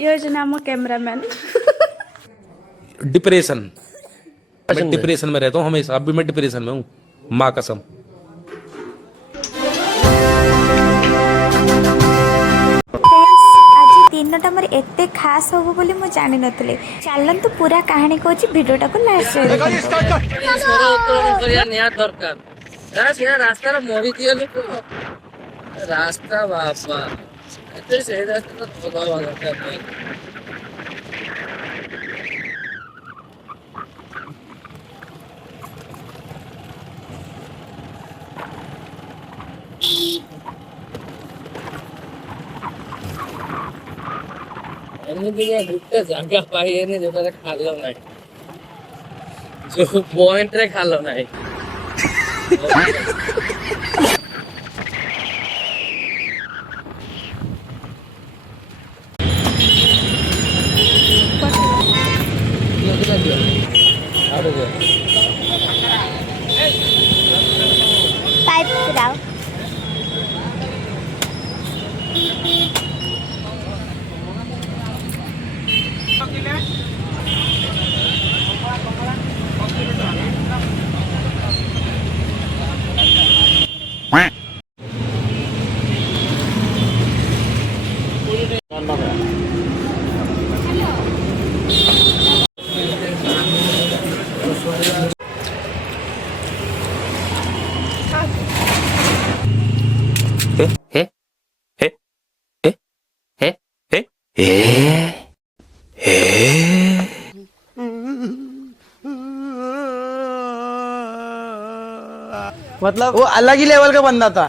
योजना मो cameraman. Depression. मैं डिप्रेशन में रहता हूँ हमेशा, अब भी मैं डिप्रेशन में हूँ, माँ कसम। आज दिनटा मोर एते खास होबो बोली मु जानि नथले। चलंतु पूरा कहानी कहूची भिडियोटा को लास्ट रे रास्ता बाबा से रास्ता जगह पाई जो खाल ना जो पॉइंट रे खाल ना पाइप पुराओ। मतलब वो अलग ही लेवल का बंदा था।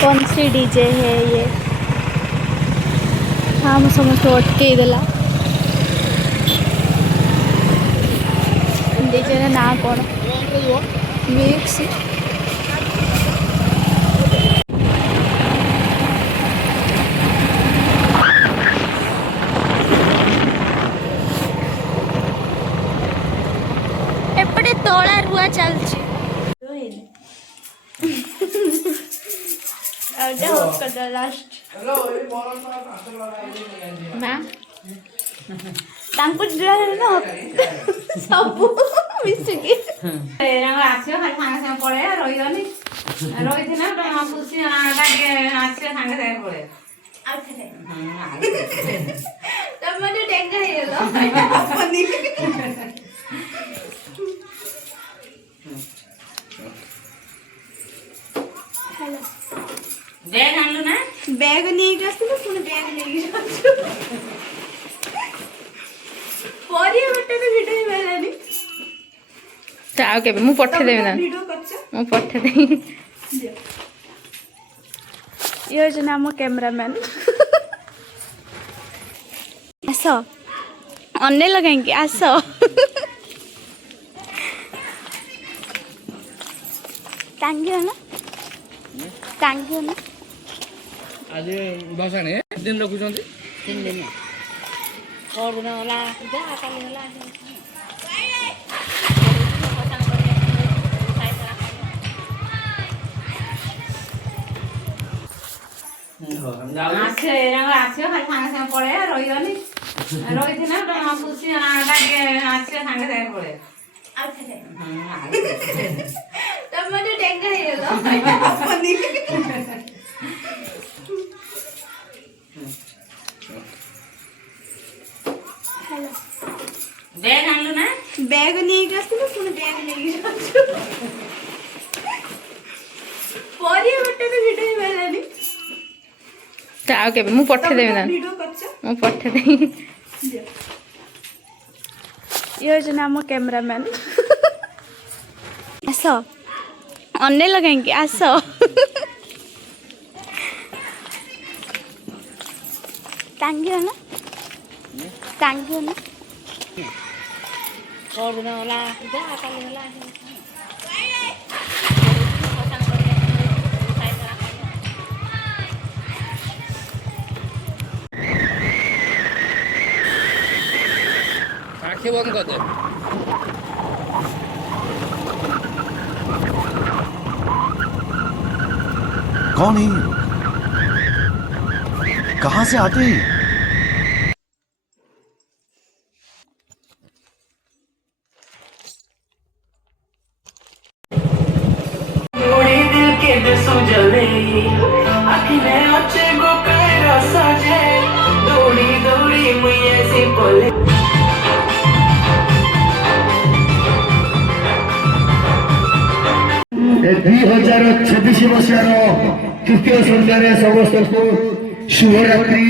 कौन सी डीजे है ये? हाँ मैं समझ अटके देला। डीजे ना कौन? मिक्स। एपटे तोला रुआ चलछि। लास्ट तांको ना सब मिसिकी ଆସିବ ଖାଲି ସାଙ୍ଗେ ସାଙ୍ଗେ ପଳେଇବା ରହିବନି ରହିଥିଲେ ଖୁସି ଆସିବ ସାଙ୍ଗେ ସାଙ୍ଗେ ପଳେଇବା ତମେ ଡେଙ୍ଗା ହେଇଗଲ। ବ୍ୟାଗ୍ ଆଣିଲୁ ନା बैग नहीं आसलु पुणी बैग नहीं जाछु परिया गोटे तो वीडियो हेलानी ଆଉ କେବେ ମୁଁ ପଠେଇ ଦେବି ନା वीडियो करछ ମୁଁ पठेଇ देବି योजना मो कैमरामैन आसो अन्ने लगाएंगे आसो टांगियो ना आज भसाणी दिन रखुଛନ୍ତି 3 दिन और दिन होला जा काली होला ଆସିବ ଖାଲି ସାଙ୍ଗେ ସାଙ୍ଗେ ପଳେଇବା ରହିବନି ରହିଥିଲେ ଖୁସି ଆସିବ ସାଙ୍ଗେ ସାଙ୍ଗେ ପଳେଇବା तब मैं डेंगा ହେଇଗଲ ବ୍ୟାଗ୍ ଆଣିଲୁ ନା बैग नहीं आसलु पुणी बैग नहीं जाछु परिया गोटे तो वीडियो हेलानी ଆଉ କେବେ ମୁଁ ପଠେଇ ଦେବି ନା वीडियो करछ ମୁଁ ପଠେଇ ଦେବି योजना मो कैमरामैन आसो अन्ने लगाएंगे आसो टांगियो ना और दिन होला जा काली होला आँखें बंद कर दे। कौन है ये? कहां से आते हैं? ଦୁଇ ହଜାର ଛବିଶ ମସିହାର ତୃତୀୟ ସନ୍ଧ୍ୟାରେ ସମସ୍ତଙ୍କୁ ଶୁଭରାତ୍ରି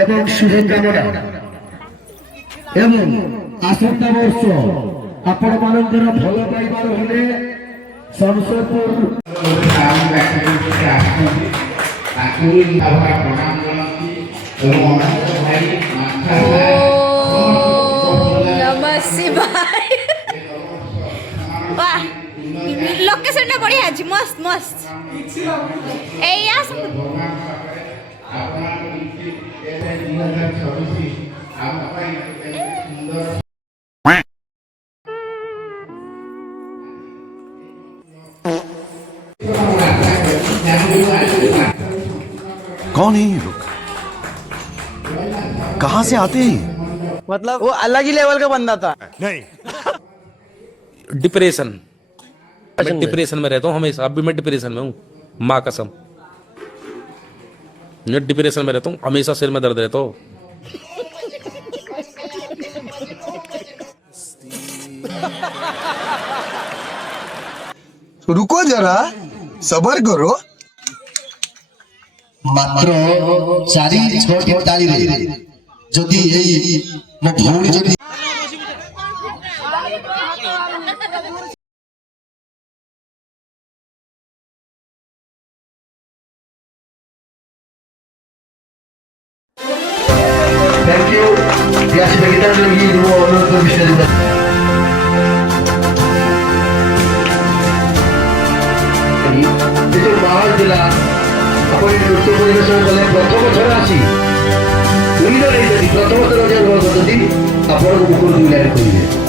ଏବଂ ଶୁଭକାମନା ଏବଂ ଆସନ୍ତା ବର୍ଷ ଆପଣମାନଙ୍କର ଭଲ ପାଇବାର ହେଲେ ଶମଶେରପୁର नमः शिवाय वाह लोकेशन टा बढ़िया अछि मस्त मस्त ए यास कौन है ये लोग? कहां से आते हैं? मतलब वो अलग ही लेवल का बंदा था। डिप्रेशन, मैं डिप्रेशन में रहता हूँ हमेशा। अभी मैं डिप्रेशन में हूँ, माँ कसम। मैं डिप्रेशन में रहता हूँ हमेशा, सिर में दर्द रहता हो। रुको जरा सबर करो। ମାତ୍ର 4-6ଟି ତାଳିରେ ଯଦି ଏଇ ମୋ ଭଉଣୀ ଯଦି थैंक यू ग्यास बेगिटार लगी वो अनुरोध विषय जो बाहर जिला अपनी नृत्य परिवेशन कले प्रथम थर आसी प्रथम थर जब करते आपको मुकुल दुई लाइन कहे